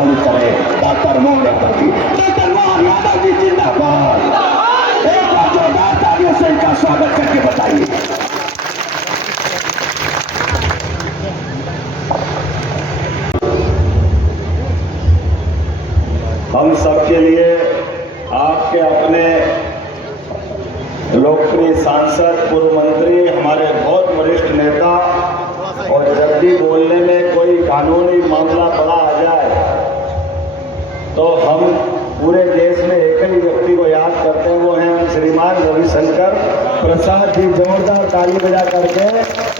सम्मानित करें। Doctor Mohan Yadav ji, doctor Mohan Yadav ji जिंदाबाद। एक बार जोरदार तालियों से इनका स्वागत करके बताइए। हम सबके लिए आपके अपने लोकप्रिय सांसद, पूर्व मंत्री, हमारे बहुत वरिष्ठ नेता, और जब भी बोलने में कोई कानूनी मामला बड़ा आ जाए तो हम पूरे देश में एक ही व्यक्ति को याद करते हैं, वो हैं श्रीमान रविशंकर प्रसाद जी। जोरदार ताली बजा करके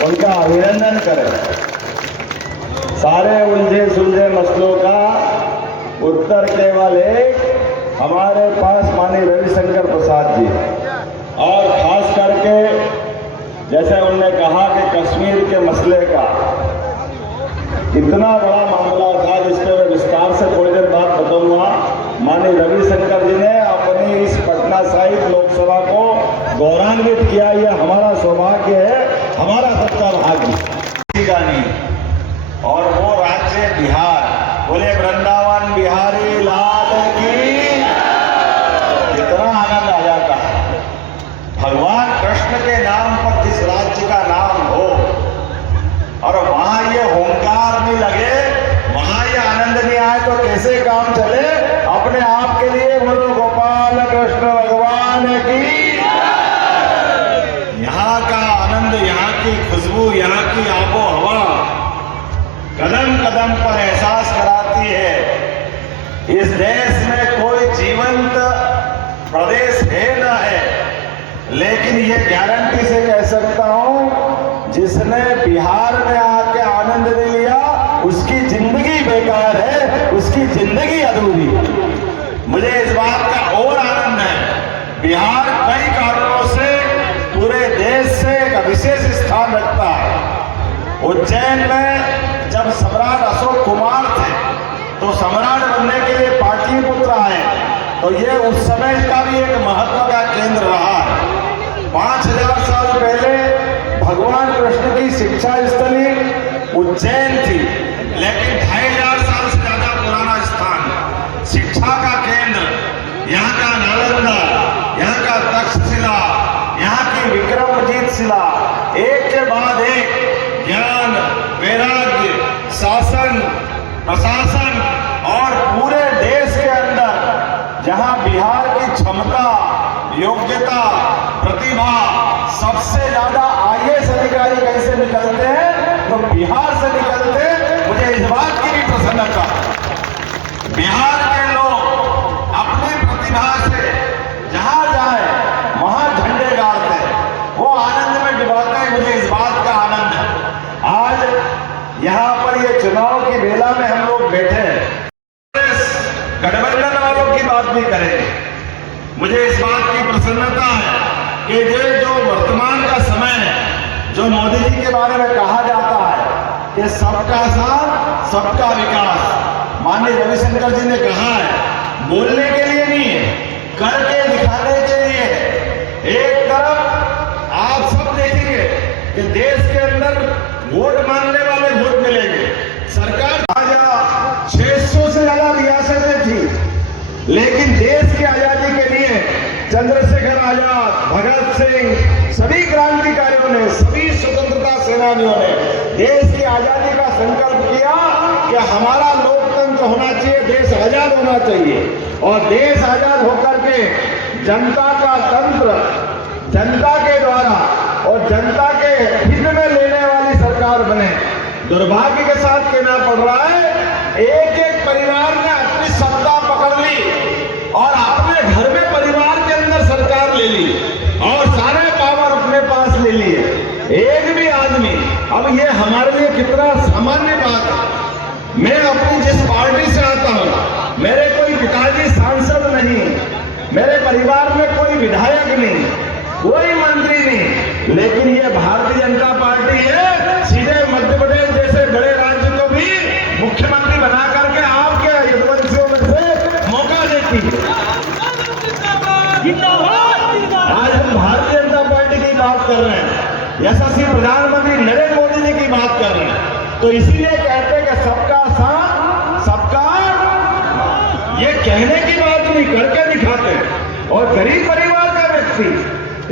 उनका अभिनंदन करें। सारे उलझे सुलझे मसलों का उत्तर केवल एक, हमारे पास माननीय रविशंकर प्रसाद जी। और खास करके जैसे उन्होंने कहा कि कश्मीर के मसले का कितना बड़ा मामला था, जिस पर मैं विस्तार से थोड़ी देर बाद बताऊंगा। माननीय रविशंकर जी ने अपनी इस पटना साहिब लोकसभा को गौरवान्वित किया। यह हमारा सौभाग्य है, हमारा सबका भाग्य। गानी और वो राज्य बिहार, बोले वृंदावन बिहारी लाल की। कितना आनंद आ जाता है भगवान कृष्ण के नाम पर जिस राज्य का नाम हो और वहां ये होंकार नहीं लगे, वहां ये आनंद नहीं आए तो कैसे काम चले। अपने आप के लिए बोलो गोपाल कृष्ण भगवान की। यहाँ का आनंद, यहाँ की खुशबू, यहाँ की आबो हवा कदम कदम पर एहसास कराती है इस देश में कोई जीवंत प्रदेश है ना है। लेकिन ये गारंटी से कह सकता हूं, जिसने बिहार में आके आनंद नहीं लिया उसकी जिंदगी बेकार है, उसकी जिंदगी अधूरी। मुझे इस बात का और आनंद है, बिहार कई कारणों से पूरे देश से एक विशेष स्थान रखता है। उज्जैन में जब सम्राट अशोक कुमार थे तो सम्राट बनने के लिए पाटलिपुत्र आए, तो ये उस समय का भी एक महत्व का केंद्र रहा है। 5000 साल पहले भगवान कृष्ण की शिक्षा स्थली उज्जैन थी, लेकिन 2500 साल से ज्यादा पुराना स्थान, शिक्षा का केंद्र। यहाँ का नालंदा, यहाँ का तक्षशिला, यहाँ की विक्रमजीत शिला, एक के बाद एक ज्ञान, वैराग्य, शासन, प्रशासन और पूरे देश के अंदर जहां बिहार की क्षमता, योग्यता, प्रतिभा, सबसे ज्यादा IAS अधिकारी कैसे निकलते हैं तो बिहार से निकलते हैं। मुझे इस बात की भी प्रसन्नता, बिहार के लोग अपनी प्रतिभा से जहां जाए वहां झंडे गाड़ते हैं, वो आनंद में डुबाते हैं। मुझे इस बात का आनंद है। आज यहाँ पर ये चुनाव की बेला में हम लोग बैठे हैं, गठबंधन वालों की बात भी करेंगे। मुझे इस बात की प्रसन्नता है कि ये जो वर्तमान का समय है, जो मोदी जी के बारे में कहा जाता है कि सबका साथ सबका विकास, माननीय रविशंकर जी ने कहा है, बोलने के लिए नहीं है, करके दिखाने के लिए। एक तरफ आप सब देखेंगे कि देश के अंदर वोट मांगने वाले वोट मिलेंगे। सरकार 600 से ज्यादा रियासतें थी, लेकिन देश की आजादी के लिए चंद्रशेखर आजाद, भगत सिंह, सभी क्रांतिकारियों ने, सभी स्वतंत्रता सेनानियों ने देश की आजादी का संकल्प किया कि हमारा लोकतंत्र होना चाहिए, देश आजाद होना चाहिए। और देश आजाद होकर के जनता का तंत्र, जनता के द्वारा और जनता के हित में लेने वाली सरकार बने। दुर्भाग्य के साथ कहना पड़ रहा है, एक एक परिवार ने अपनी सत्ता पकड़ ली और अपने घर में परिवार के अंदर सरकार ले ली और सारे पावर अपने पास ले लिए, एक भी आदमी। अब ये हमारे लिए कितना सामान्य बात है। मैं अपनी जिस पार्टी से आता हूं, मेरे कोई पिताजी सांसद नहीं, मेरे परिवार में कोई विधायक नहीं, कोई मंत्री नहीं, लेकिन ये भारतीय जनता पार्टी है, सीधे मध्य प्रदेश जैसे बड़े राज्य को भी मुख्यमंत्री बना करके आपके यदुवंशियों में से मौका देती है। आज हम भारतीय जनता पार्टी की बात कर रहे हैं, यशस्वी प्रधानमंत्री नरेंद्र मोदी जी की बात कर रहे हैं, तो इसीलिए कहते हैं कि सबका साथ सबका और गरीब परिवार का व्यक्ति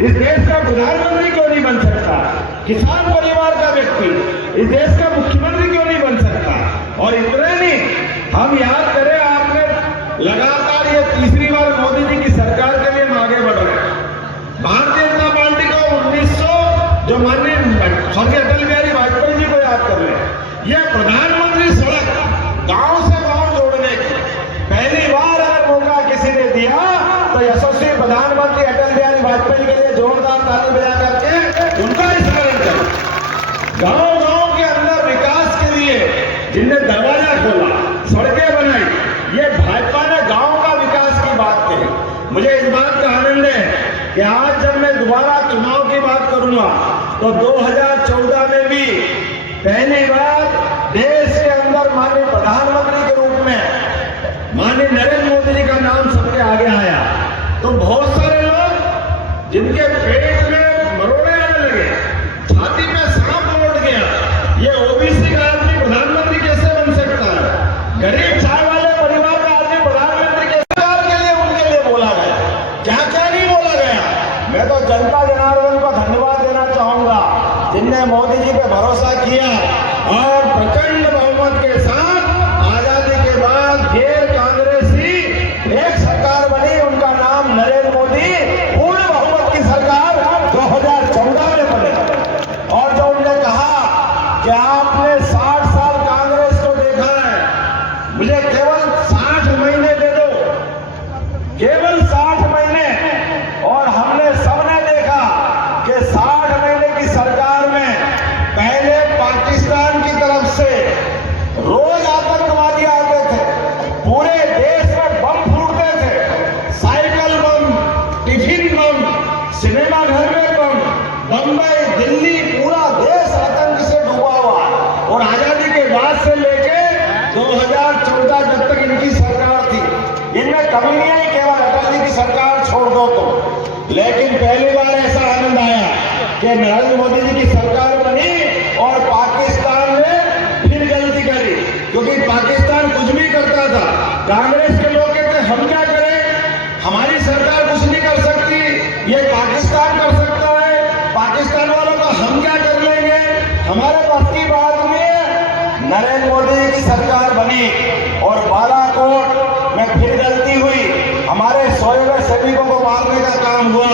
इस देश का प्रधानमंत्री क्यों नहीं बन सकता? किसान परिवार का व्यक्ति इस देश का मुख्यमंत्री क्यों नहीं बन सकता? और इतने नहीं, हम याद करें, आपने लगातार ये तीसरी बार मोदी जी की सरकार के लिए हम आगे बढ़ रहे हैं। भारतीय जनता पार्टी को 1900 जो माननीय स्वर्गीय अटल बिहारी वाजपेयी जी को याद कर रहे हैं, यह प्रधानमंत्री सड़क गांव से गांव जोड़ने की पहली बार अगर मौका किसी ने दिया तो यशस्वी प्रधानमंत्री अटल बिहारी वाजपेयी के लिए जोरदार ताली बजा करके उनका स्मरण करें। गांव गांव के अंदर विकास के लिए जिनने दरवाजा खोला, सड़कें बनाई, ये भाजपा ने गांव का विकास की बात कही। मुझे इस बात का आनंद है कि आज जब मैं दोबारा चुनाव की बात करूंगा तो 2014 में भी पहली बार देश के अंदर माननीय प्रधानमंत्री के रूप में माननीय नरेंद्र मोदी जी का नाम सबके आगे आया। तो बहुत सारे लोग जिनके पेट में मरोड़े आने लगे, छाती में सांप लौट गया, ये ओबीसी का आदमी प्रधानमंत्री कैसे बन सकता है? गरीब चाय वाले परिवार का आदमी प्रधानमंत्री के सरकार के लिए उनके लिए बोला गया, क्या क्या नहीं बोला गया। मैं तो जनता जनार्दन को धन्यवाद देना चाहूंगा जिनने मोदी जी पे भरोसा किया और प्रचंड बहुमत के साथ आजादी के बाद गैर कांग्रेसी एक सरकार बनी, उनका नाम नरेंद्र मोदी, पूर्ण बहुमत की सरकार 2014 में बने। और जो उन्होंने कहा कि आपने 60 साल कांग्रेस को देखा है, मुझे केवल 60 महीने दे दो, केवल 60 महीने, और हमने सबने देखा कि 60 महीने की सरकार में पहले पाकिस्तान की तरफ से रोज आतंकवादी आते थे, पूरे देश में बम फूटते थे, साइकिल बम, टिफिन बम, सिनेमा घर में बम, बंबई, दिल्ली, पूरा देश आतंक से डूबा हुआ। और आजादी के बाद से लेके 2014 जब तक इनकी सरकार थी, इनमें कमी नहीं आई, केवल अटल जी की सरकार छोड़ दो तो। लेकिन पहली बार ऐसा आनंद आया कि नरेंद्र मोदी जी की सरकार बनी और पाकिस्तान ने फिर गलती करी, क्योंकि पाकिस्तान कुछ भी करता था, कांग्रेस के लोग कहते हम क्या करें, हमारी सरकार कुछ नहीं कर सकती, ये पाकिस्तान कर सकता है, पाकिस्तान वालों का हम क्या कर लेंगे, हमारे पास की बात में नरेंद्र मोदी की सरकार बनी। और बालाकोट में फिर गलती हुई, हमारे सोए हुए सैनिकों को मारने का काम हुआ।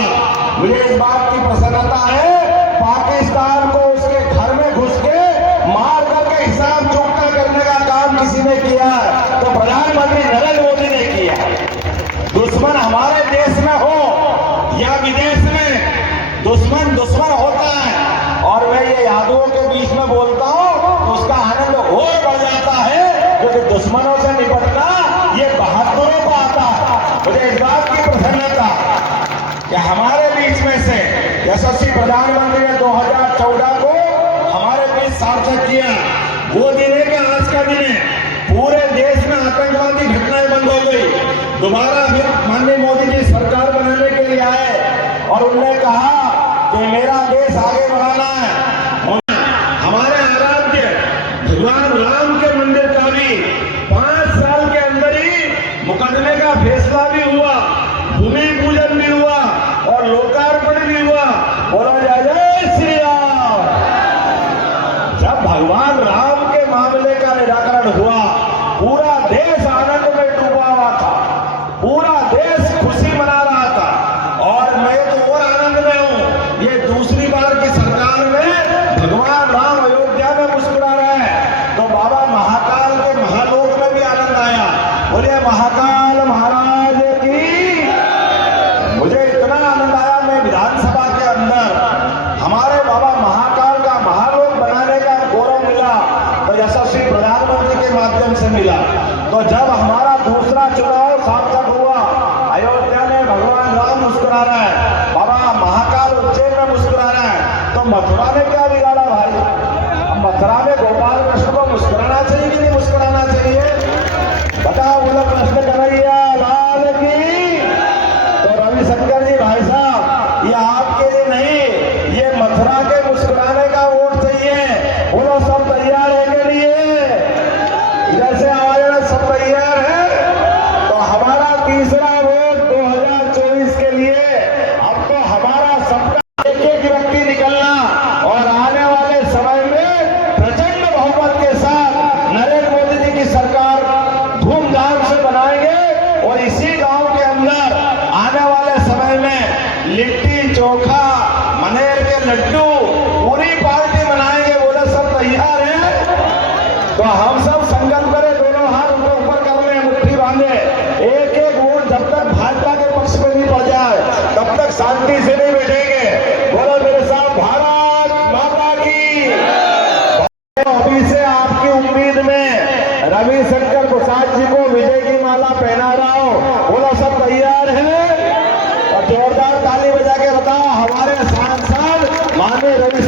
मुझे इस बात की प्रसन्नता है, पाकिस्तान को उसके घर में घुस के मार करके हिसाब चुकता करने का काम किसी ने किया तो प्रधानमंत्री नरेंद्र मोदी ने किया। दुश्मन हमारे देश में हो या विदेश में, दुश्मन दुश्मन होता है। और मैं ये यादवों के बीच में बोलता हूं तो उसका आनंद और बढ़ जाता है, क्योंकि दुश्मनों से निपटना ये बहादुरों को आता है। मुझे इस बात की प्रसन्नता कि हमारे बीच में से यशस्वी प्रधानमंत्री ने 2014 को हमारे बीच सार्थक किया। वो दिन है कि आज का दिन है, पूरे देश में आतंकवादी घटनाएं बंद हो गई। दोबारा फिर माननीय मोदी जी सरकार बनाने के लिए आए और उन्होंने कहा कि मेरा देश आगे बढ़ाना है। हमारे आराध्य भगवान राम के मंदिर का भी 5 साल के अंदर ही मुकदमे का फैसला भी हुआ, भूमि पूजन भी हुआ और लोकार्पण भी हुआ। बोलो जय जय श्री राम। जब भगवान राम के मामले का निराकरण हुआ, पूरा देश आनंद में डूबा हुआ था, पूरा देश खुशी मना रहा था। और मैं तो और आनंद में हूं, ये दूसरी बार की सरकार में भगवान राम अयोध्या में मुस्कुरा रहे हैं, तो बाबा महाकाल के महालोक में भी आनंद आया। बोलिए महाकाल महाराज की। मुझे इतना आनंद आया, मैं विधानसभा के अंदर हमारे बाबा महाकाल का महालोक बनाने का गौरव मिला तो यशस्वी प्रधानमंत्री के माध्यम से मिला। तो जब हमारा दूसरा चुनाव सार्थक हुआ, अयोध्या में भगवान राम मुस्कुरा रहा है, बाबा महाकाल उज्जैन में मुस्कुरा रहा है, तो मथुरा ने क्या बिगाड़ा भाई? अब मथुरा में गोपाल कृष्ण को मुस्कुराना चाहिए कि नहीं मुस्कुराना चाहिए? बताओ, बोलो कृष्ण कन्हैया लाल की। तो रविशंकर जी भाई साहब, ये आपके लिए नहीं, ये मथुरा के मुस्कुराने का वोट चाहिए। बोलो सब तैयार है के लिए? इधर से आवाज, सब तैयार है? तो हमारा तीसरा वोट 2024 हम सब संकल्प करें, दोनों हाथ ऊपर कर लें, मुट्ठी बांधे, एक एक वोट जब तक भाजपा के पक्ष में नहीं पहुंच जाए तब तक शांति से नहीं बैठेंगे। बोलो मेरे साथ, भारत माता की। अभी से आपकी उम्मीद में रविशंकर प्रसाद जी को विजय की माला पहना रहा हूं। बोलो सब तैयार हैं? और जोरदार ताली बजा के बताओ, हमारे सांसद माननीय रवि